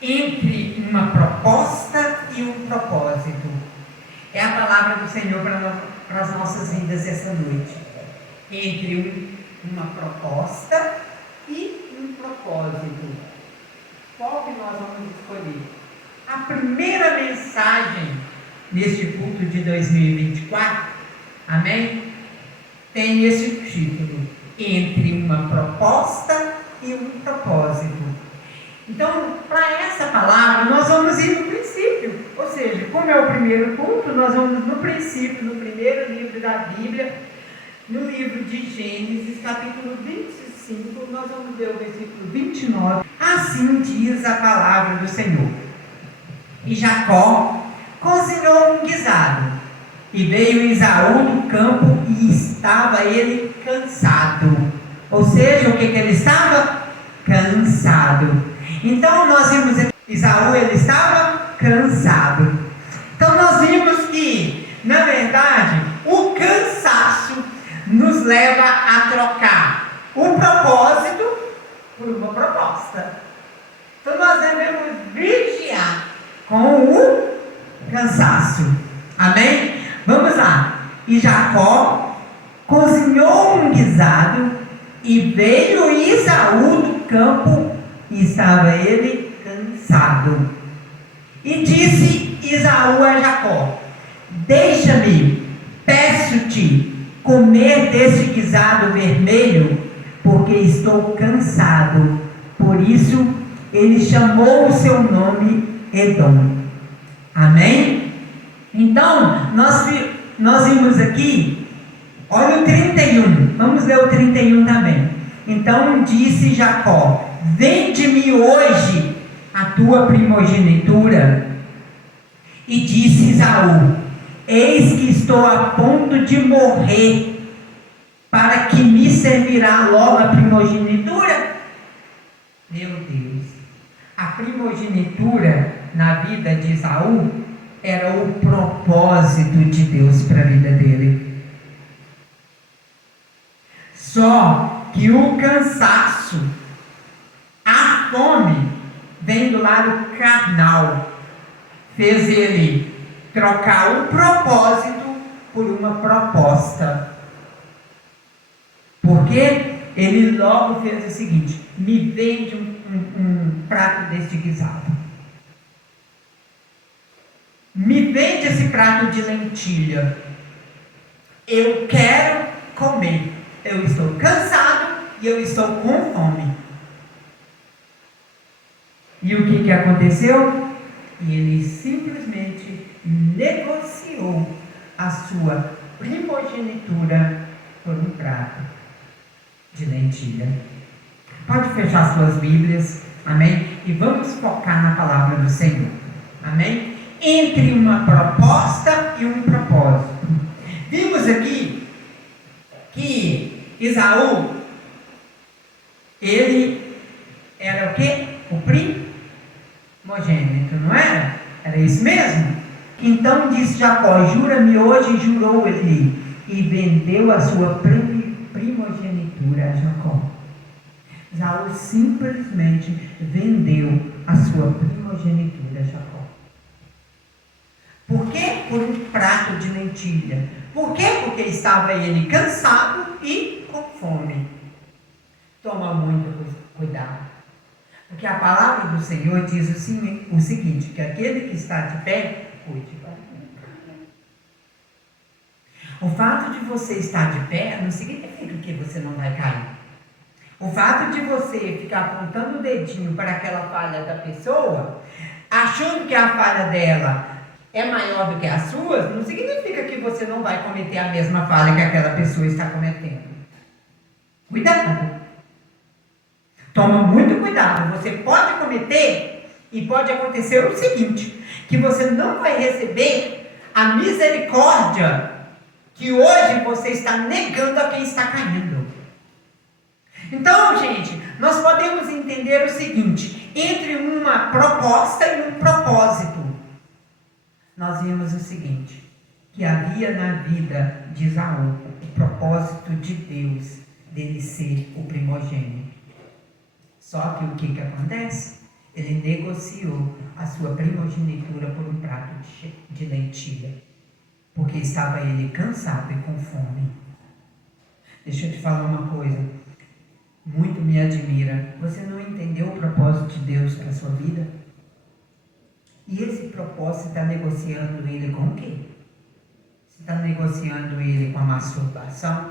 entre uma proposta e um propósito. É a palavra do Senhor para as nossas vidas essa noite. Entre uma proposta e um propósito. Qual que nós vamos escolher? A primeira mensagem neste culto de 2024, amém? Tem esse título: entre uma proposta e um propósito. Então, para essa palavra, nós vamos ir no princípio. Ou seja, como é o primeiro culto, nós vamos no princípio, no primeiro livro da Bíblia, no livro de Gênesis, capítulo 25, nós vamos ver o versículo 29. Assim diz a palavra do Senhor. E Jacó cozinhou um guisado, e veio Esaú do campo, e estava ele cansado. Ou seja, o que ele estava? Cansado. Então nós vimos que Esaú ele estava cansado. Então nós vimos que, na verdade, o cansaço nos leva a trocar o propósito por uma proposta. Então nós devemos vigiar com o cansaço. Amém? Vamos lá. E Jacó cozinhou um guisado, e veio Esaú do campo, e estava ele cansado. E disse Esaú a Jacó: deixa-me, peço-te, comer deste guisado vermelho, porque estou cansado. Por isso ele chamou o seu nome Edom. Amém? Então, nós vimos aqui, olha o 31, vamos ler o 31 também. Então disse Jacó: vende-me hoje a tua primogenitura. E disse Esaú: eis que estou a ponto de morrer, para que me servirá logo a primogenitura? Meu Deus, a primogenitura na vida de Esaú era o propósito de Deus para a vida dele. Só que o cansaço, a fome, vem do lado carnal, fez ele trocar o propósito por uma proposta. Porque ele logo fez o seguinte: me vende um prato deste guisado. Me vende esse prato de lentilha. Eu quero comer. Eu estou cansado e eu estou com fome. E o que aconteceu? E ele simplesmente negociou a sua primogenitura por um prato de lentilha. Pode fechar suas Bíblias, amém? E vamos focar na palavra do Senhor, amém? Entre uma proposta e um propósito. Vimos aqui que Esaú, ele era o quê? O primogênito, não era? Era isso mesmo? Então disse Jacó: jura-me hoje. E jurou ele, e vendeu a sua primogenitura a Jacó. Esaú simplesmente vendeu a sua primogenitura a Jacó. Por quê? Por um prato de lentilha. Por quê? Porque estava ele cansado e com fome. Toma muito cuidado. Porque a palavra do Senhor diz o seguinte: que aquele que está de pé, cuide. O fato de você estar de pé não significa que você não vai cair. O fato de você ficar apontando o dedinho para aquela falha da pessoa, achando que a falha dela é maior do que as suas, não significa que você não vai cometer a mesma falha que aquela pessoa está cometendo. Cuidado. Toma muito cuidado. Você pode cometer e pode acontecer o seguinte: que você não vai receber a misericórdia que hoje você está negando a quem está caindo. Então, gente, nós podemos entender o seguinte: entre uma proposta e um propósito, nós vimos o seguinte: que havia na vida de Esaú o propósito de Deus dele ser o primogênito. Só que o que acontece? Ele negociou a sua primogenitura por um prato de lentilha, porque estava ele cansado e com fome. Deixa eu te falar uma coisa, muito me admira. Você não entendeu o propósito de Deus para a sua vida? E esse propósito, você está negociando ele com o quê? Você está negociando ele com a masturbação?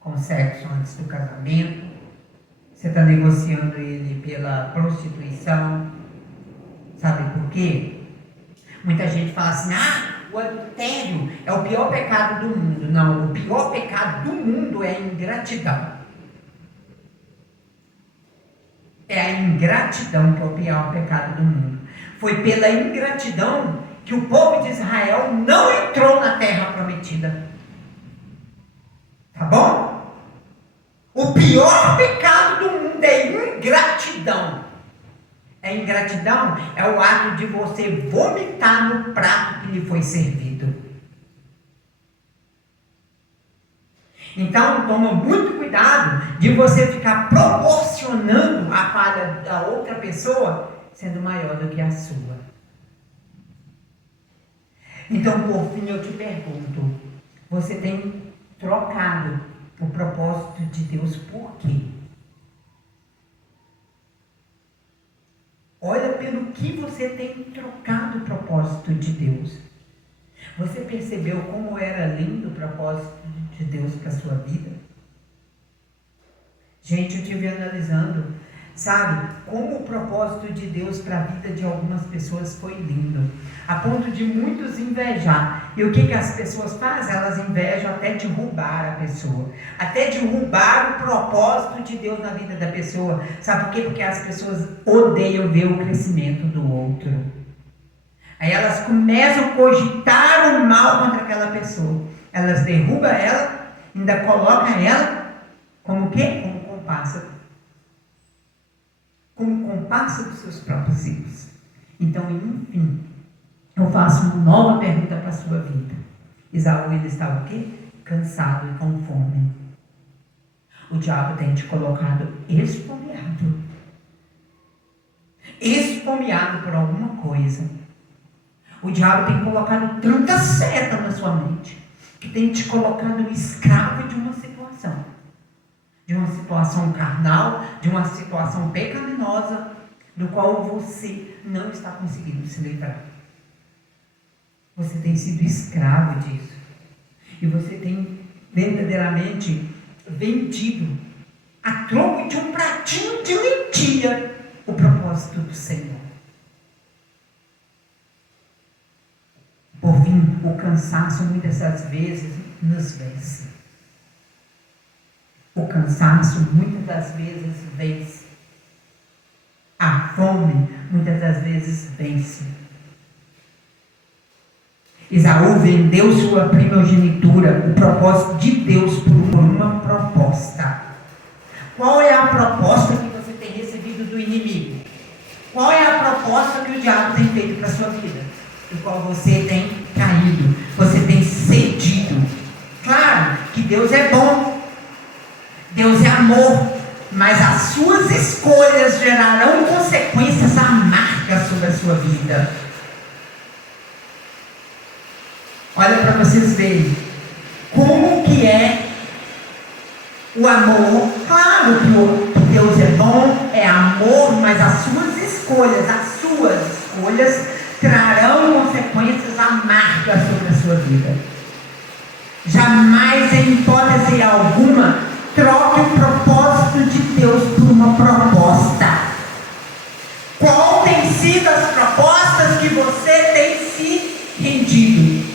Com o sexo antes do casamento? Você está negociando ele pela prostituição? Sabe por quê? Muita gente fala assim, o adultério é o pior pecado do mundo. Não, o pior pecado do mundo é a ingratidão. É a ingratidão que é o pior pecado do mundo. Foi pela ingratidão que o povo de Israel não entrou na terra prometida. Tá bom? O pior pecado do mundo é ingratidão. A ingratidão é o ato de você vomitar no prato que lhe foi servido. Então, toma muito cuidado de você ficar proporcionando a falha da outra pessoa sendo maior do que a sua. Então, por fim, eu te pergunto, você tem trocado o propósito de Deus por quê? Olha pelo que você tem trocado o propósito de Deus. Você percebeu como era lindo o propósito de Deus para a sua vida? Gente, eu estive analisando, sabe, como o propósito de Deus para a vida de algumas pessoas foi lindo, a ponto de muitos invejar. E o que as pessoas fazem? Elas invejam até derrubar a pessoa, até derrubar o propósito de Deus na vida da pessoa. Sabe por quê? Porque as pessoas odeiam ver o crescimento do outro. Aí elas começam a cogitar o mal contra aquela pessoa. Elas derrubam ela, ainda colocam ela como o quê? Como comparsa. Como comparsa dos seus próprios filhos. Então, enfim, eu faço uma nova pergunta para a sua vida. Esaú, ele estava o quê? Cansado e com fome. O diabo tem te colocado esfomeado. Esfomeado por alguma coisa. O diabo tem colocado tanta seta na sua mente, que tem te colocado escravo de uma situação. De uma situação carnal, de uma situação pecaminosa, do qual você não está conseguindo se livrar. Você tem sido escravo disso. E você tem verdadeiramente vendido a troco de um pratinho de lentilha o propósito do Senhor. Por fim, o cansaço muitas das vezes nos vence. O cansaço muitas das vezes vence. A fome muitas das vezes vence. Esaú vendeu sua primogenitura, o propósito de Deus, por uma proposta. Qual é a proposta que você tem recebido do inimigo? Qual é a proposta que o diabo tem feito para a sua vida? Do qual você tem caído, você tem cedido. Claro que Deus é bom, Deus é amor, mas as suas escolhas gerarão consequências amargas sobre a sua vida. Olha para vocês verem como que é o amor. Claro que Deus é bom, é amor, mas as suas escolhas trarão consequências amargas sobre a sua vida. Jamais, em hipótese alguma, troque o propósito de Deus por uma proposta. Qual tem sido as propostas que você tem se rendido?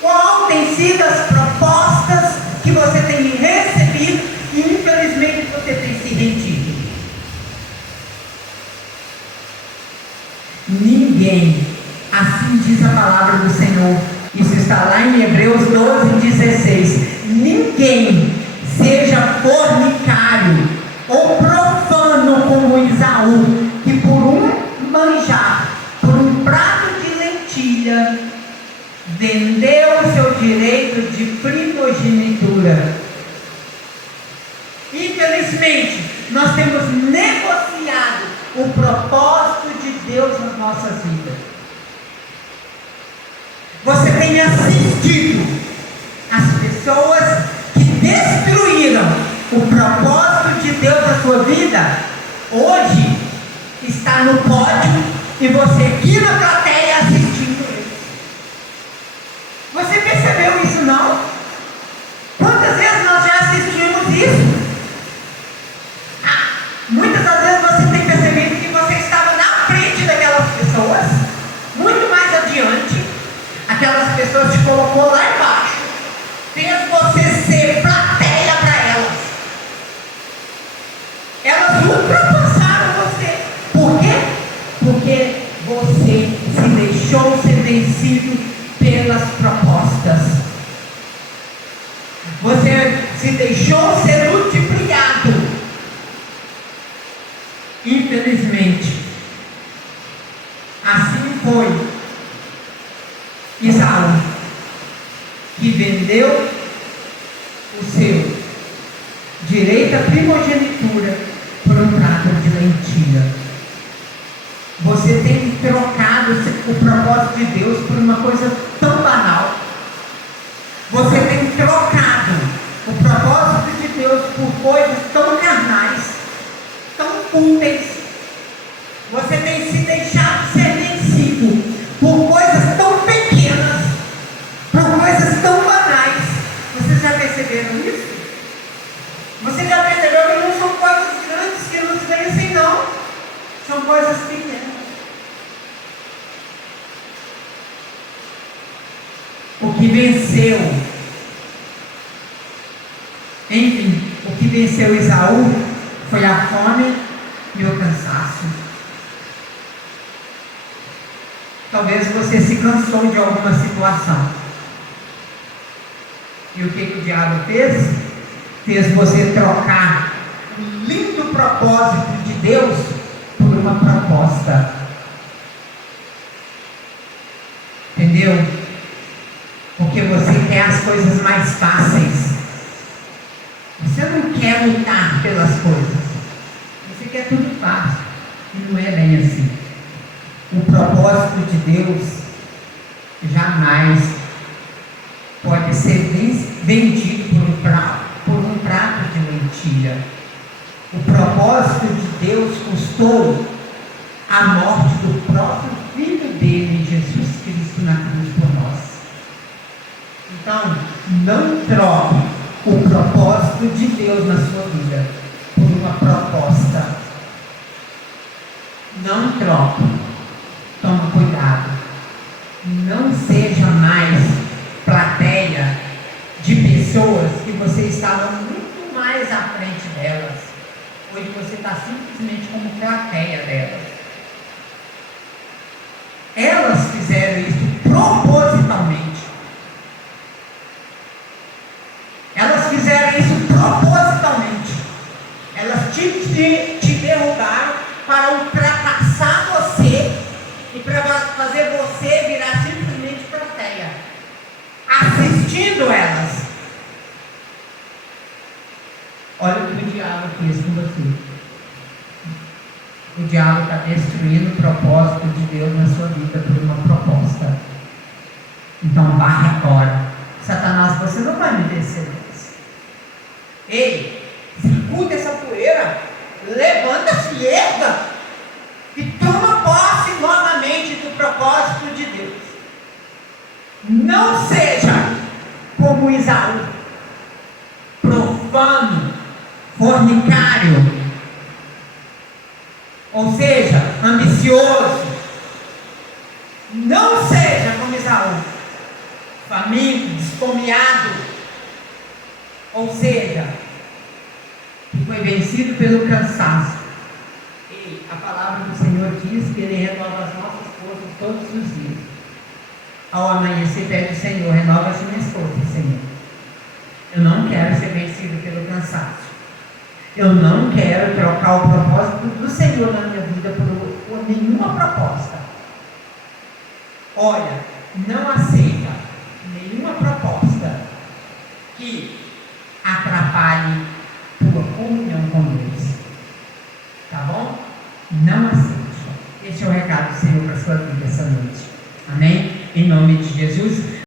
Qual tem sido as propostas que você tem recebido e infelizmente você tem se rendido? Ninguém, assim diz a palavra do Senhor, isso está lá em Hebreus 12:16, ninguém seja fornicário ou profano como Esaú, que por um manjar, por um prato de lentilha, vendeu o seu direito de primogenitura. Infelizmente, nós temos negociado o propósito Deus nas nossas vidas. Você tem assistido as pessoas que destruíram o propósito de Deus na sua vida, hoje está no pódio e você aqui na plateia assistindo eles. Você percebeu isso não? Quantas vezes nós já assistimos isso? Muitas das vezes você tem percebido que você estava na frente daquelas pessoas, muito mais adiante. Aquelas pessoas te colocou lá embaixo, fez você ser plateia para elas. Elas ultrapassaram você. Por quê? Porque você se deixou ser vencido pelas propostas. Você se deixou ser ludibriado. Infelizmente, assim foi Esaú, que vendeu o seu direito à primogenitura por um prato de lentilha. Você tem trocado o propósito de Deus por uma coisa tão banal. Você tem trocado o propósito de Deus por coisas tão carnais, tão fúteis. Você tem se deixado ser vencido por coisas tão pequenas, por coisas tão banais. Vocês já perceberam isso? Você já percebeu que não são coisas grandes que nos vencem, não. São coisas pequenas. O que venceu, enfim, o que venceu Esaú foi a fome e o cansaço. Talvez você se cansou de alguma situação. E o que o diabo fez? Fez você trocar um lindo propósito de Deus por uma proposta. Entendeu? Porque você quer as coisas mais fáceis. Você não quer lutar pelas coisas. Você quer tudo fácil. E não é bem assim. O propósito de Deus jamais pode ser vendido por um prato de lentilha. O propósito de Deus custou a morte do próprio Filho dele, Jesus Cristo, na cruz por nós. Então, não troque o propósito de Deus na sua vida por uma proposta. Não troque. Toma cuidado. Não seja mais plateia de pessoas que você estava muito mais à frente delas. Hoje você está simplesmente como plateia delas. Elas fizeram isso propositalmente. Elas fizeram isso propositalmente. Elas te derrubaram para ultrapassar você e para fazer você virar simplesmente plateia, assistindo elas. Olha o que o diabo fez com você. O diabo está destruindo o propósito de Deus na sua vida por uma proposta. Então barra agora. Satanás, você não vai me descer mais. Ei, sacuda essa poeira, levanta-se, erga e toma posse novamente do propósito de Deus. Não seja como Esaú, profano, fornicário, ou seja, ambicioso. Não seja como Esaú, faminto, desfomeado, ou seja, que foi vencido pelo cansaço. E a palavra do Senhor diz que Ele renova as nossas forças todos os dias. Ao amanhecer, pede o Senhor, renova as minhas forças, Senhor. Eu não quero ser vencido pelo cansaço. Eu não quero trocar o propósito do Senhor na minha vida por nenhuma proposta. Olha, não aceita nenhuma proposta que atrapalhe tua comunhão com Deus. Tá bom? Não aceite. Esse é o recado do Senhor para a sua vida essa noite. Amém? Em nome de Jesus.